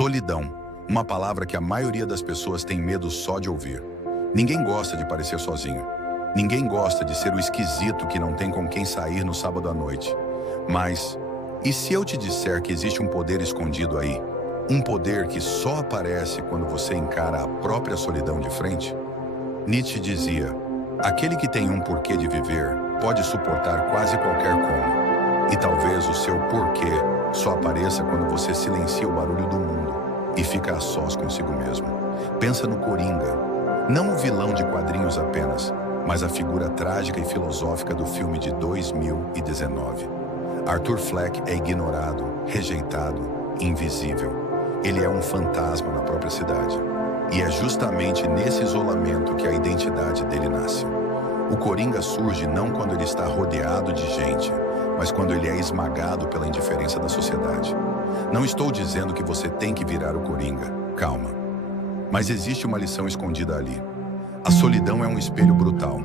Solidão, uma palavra que a maioria das pessoas tem medo só de ouvir. Ninguém gosta de parecer sozinho. Ninguém gosta de ser o esquisito que não tem com quem sair no sábado à noite. Mas, e se eu te disser que existe um poder escondido aí? Um poder que só aparece quando você encara a própria solidão de frente? Nietzsche dizia: aquele que tem um porquê de viver pode suportar quase qualquer como. E talvez o seu porquê só apareça quando você silencia o barulho do mundo e fica a sós consigo mesmo. Pensa no Coringa, não o vilão de quadrinhos apenas, mas a figura trágica e filosófica do filme de 2019. Arthur Fleck é ignorado, rejeitado, invisível. Ele é um fantasma na própria cidade. E é justamente nesse isolamento que a identidade dele nasce. O Coringa surge não quando ele está rodeado de gente, mas quando ele é esmagado pela indiferença da sociedade. Não estou dizendo que você tem que virar o Coringa, calma. Mas existe uma lição escondida ali. A solidão é um espelho brutal.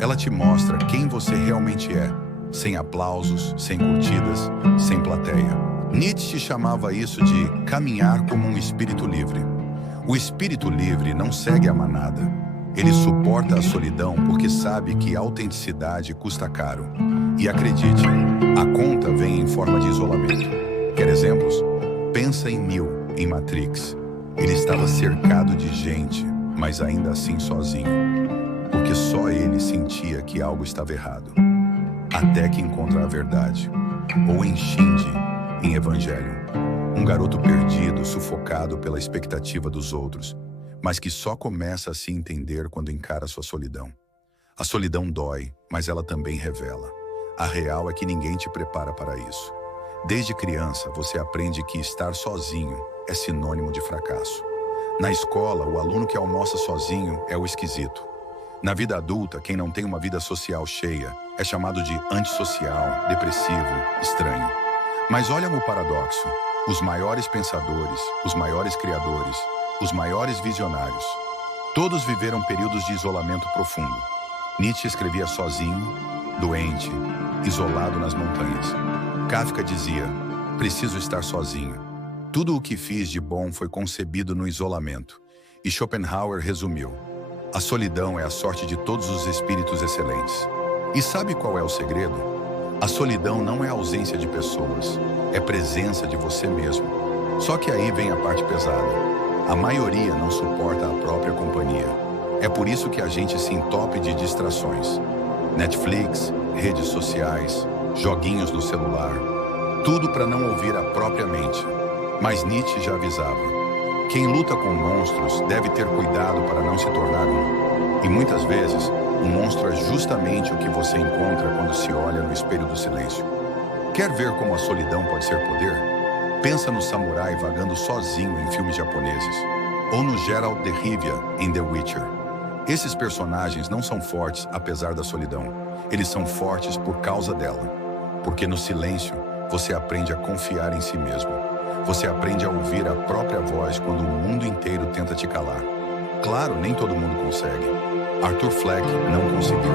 Ela te mostra quem você realmente é, sem aplausos, sem curtidas, sem plateia. Nietzsche chamava isso de caminhar como um espírito livre. O espírito livre não segue a manada. Ele suporta a solidão porque sabe que a autenticidade custa caro. E acredite, a conta vem em forma de isolamento. Quer exemplos? Pensa em Neo, em Matrix. Ele estava cercado de gente, mas ainda assim sozinho. Porque só ele sentia que algo estava errado. Até que encontra a verdade. Ou em Shinji, em Evangelho. Um garoto perdido, sufocado pela expectativa dos outros, mas que só começa a se entender quando encara sua solidão. A solidão dói, mas ela também revela. A real é que ninguém te prepara para isso. Desde criança, você aprende que estar sozinho é sinônimo de fracasso. Na escola, o aluno que almoça sozinho é o esquisito. Na vida adulta, quem não tem uma vida social cheia é chamado de antissocial, depressivo, estranho. Mas olha o paradoxo. Os maiores pensadores, os maiores criadores, os maiores visionários, todos viveram períodos de isolamento profundo. Nietzsche escrevia sozinho, doente, isolado nas montanhas. Kafka dizia: preciso estar sozinho. Tudo o que fiz de bom foi concebido no isolamento. E Schopenhauer resumiu: a solidão é a sorte de todos os espíritos excelentes. E sabe qual é o segredo? A solidão não é ausência de pessoas, é presença de você mesmo. Só que aí vem a parte pesada. A maioria não suporta a própria companhia. É por isso que a gente se entope de distrações. Netflix, redes sociais, joguinhos no celular. Tudo para não ouvir a própria mente. Mas Nietzsche já avisava: quem luta com monstros deve ter cuidado para não se tornar um. E muitas vezes, o monstro é justamente o que você encontra quando se olha no espelho do silêncio. Quer ver como a solidão pode ser poder? Pensa no samurai vagando sozinho em filmes japoneses, ou no Geralt de Rivia em The Witcher. Esses personagens não são fortes apesar da solidão. Eles são fortes por causa dela. Porque no silêncio, você aprende a confiar em si mesmo. Você aprende a ouvir a própria voz quando o mundo inteiro tenta te calar. Claro, nem todo mundo consegue. Arthur Fleck não conseguiu.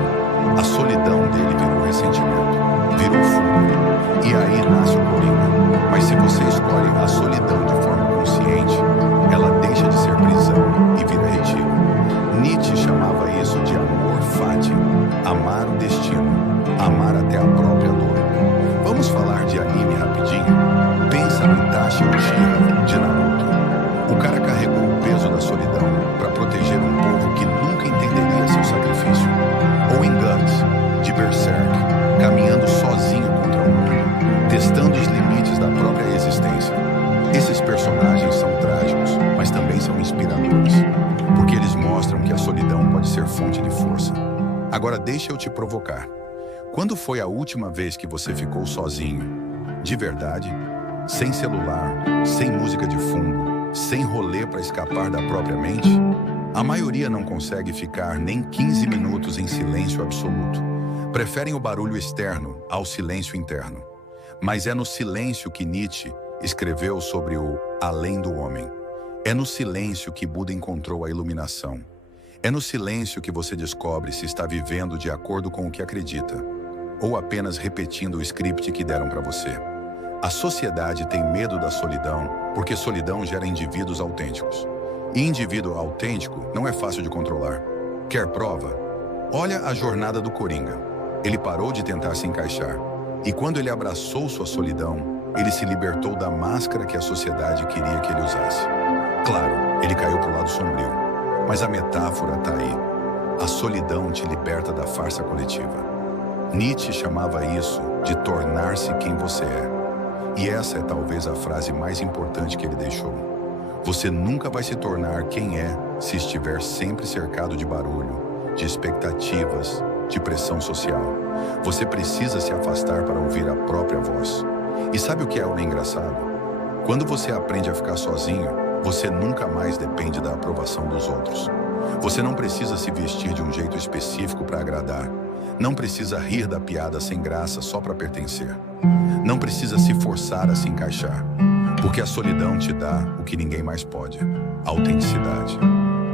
A solidão dele virou ressentimento, virou fumo. E aí nasce o Coringa. Mas se você escolhe a solidão de forma consciente, ela deixa de ser prisão e vira retiro. Nietzsche chamava isso de amor fati, amar o destino, amar até a própria dor. Vamos falar de anime rapidinho? Pensa no Itachi Uchiha, de Naruto. O cara carregou o peso da solidão para proteger um povo que nunca entenderia seu sacrifício. Ou em Guts, de Berserk, caminhando sozinho contra o mundo, testando os limites da própria existência. Esses personagens são trágicos, mas também são inspiradores, porque eles mostram que a solidão pode ser fonte de força. Agora deixa eu te provocar. Quando foi a última vez que você ficou sozinho? De verdade? Sem celular, sem música de fundo, sem rolê para escapar da própria mente? A maioria não consegue ficar nem 15 minutos em silêncio absoluto. Preferem o barulho externo ao silêncio interno. Mas é no silêncio que Nietzsche escreveu sobre o além do homem. É no silêncio que Buda encontrou a iluminação. É no silêncio que você descobre se está vivendo de acordo com o que acredita, ou apenas repetindo o script que deram para você. A sociedade tem medo da solidão porque solidão gera indivíduos autênticos. E indivíduo autêntico não é fácil de controlar. Quer prova? Olha a jornada do Coringa. Ele parou de tentar se encaixar. E quando ele abraçou sua solidão, ele se libertou da máscara que a sociedade queria que ele usasse. Claro, ele caiu para o lado sombrio. Mas a metáfora está aí. A solidão te liberta da farsa coletiva. Nietzsche chamava isso de tornar-se quem você é. E essa é talvez a frase mais importante que ele deixou. Você nunca vai se tornar quem é se estiver sempre cercado de barulho, de expectativas, de pressão social. Você precisa se afastar para ouvir a própria voz. E sabe o que é o engraçado? Quando você aprende a ficar sozinho, você nunca mais depende da aprovação dos outros. Você não precisa se vestir de um jeito específico para agradar. Não precisa rir da piada sem graça só para pertencer. Não precisa se forçar a se encaixar. Porque a solidão te dá o que ninguém mais pode: autenticidade.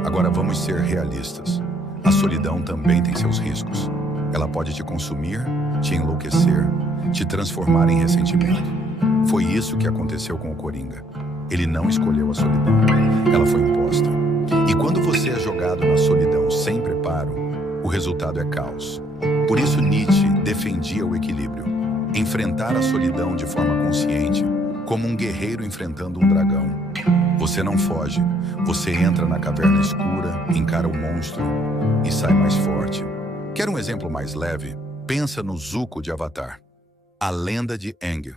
Agora vamos ser realistas. A solidão também tem seus riscos. Ela pode te consumir, te enlouquecer, te transformar em ressentimento. Foi isso que aconteceu com o Coringa. Ele não escolheu a solidão. Ela foi imposta. E quando você é jogado na solidão sem preparo, o resultado é caos. Por isso Nietzsche defendia o equilíbrio. Enfrentar a solidão de forma consciente, como um guerreiro enfrentando um dragão. Você não foge, você entra na caverna escura, encara o monstro e sai mais forte. Quer um exemplo mais leve? Pensa no Zuko de Avatar, a lenda de Aang.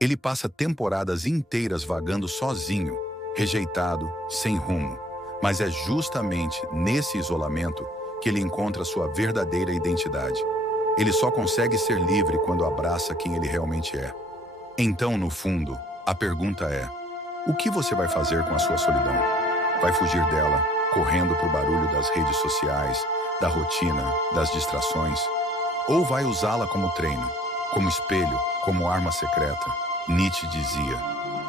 Ele passa temporadas inteiras vagando sozinho, rejeitado, sem rumo. Mas é justamente nesse isolamento que ele encontra sua verdadeira identidade. Ele só consegue ser livre quando abraça quem ele realmente é. Então, no fundo, a pergunta é: o que você vai fazer com a sua solidão? Vai fugir dela, correndo para o barulho das redes sociais, da rotina, das distrações? Ou vai usá-la como treino, como espelho, como arma secreta? Nietzsche dizia: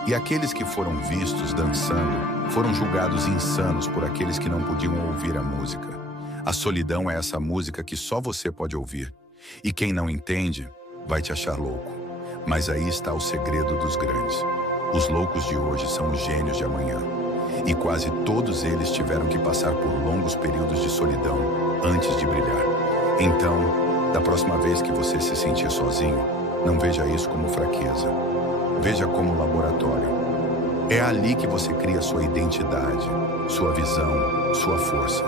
e aqueles que foram vistos dançando foram julgados insanos por aqueles que não podiam ouvir a música. A solidão é essa música que só você pode ouvir. E quem não entende vai te achar louco. Mas aí está o segredo dos grandes. Os loucos de hoje são os gênios de amanhã. E quase todos eles tiveram que passar por longos períodos de solidão antes de brilhar. Então, da próxima vez que você se sentir sozinho, não veja isso como fraqueza. Veja como laboratório. É ali que você cria sua identidade, sua visão, sua força.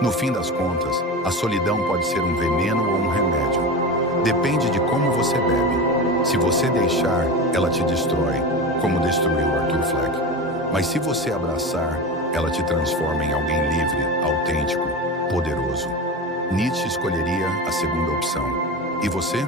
No fim das contas, a solidão pode ser um veneno ou um remédio. Depende de como você bebe. Se você deixar, ela te destrói, como destruiu Arthur Fleck. Mas se você abraçar, ela te transforma em alguém livre, autêntico, poderoso. Nietzsche escolheria a segunda opção. E você?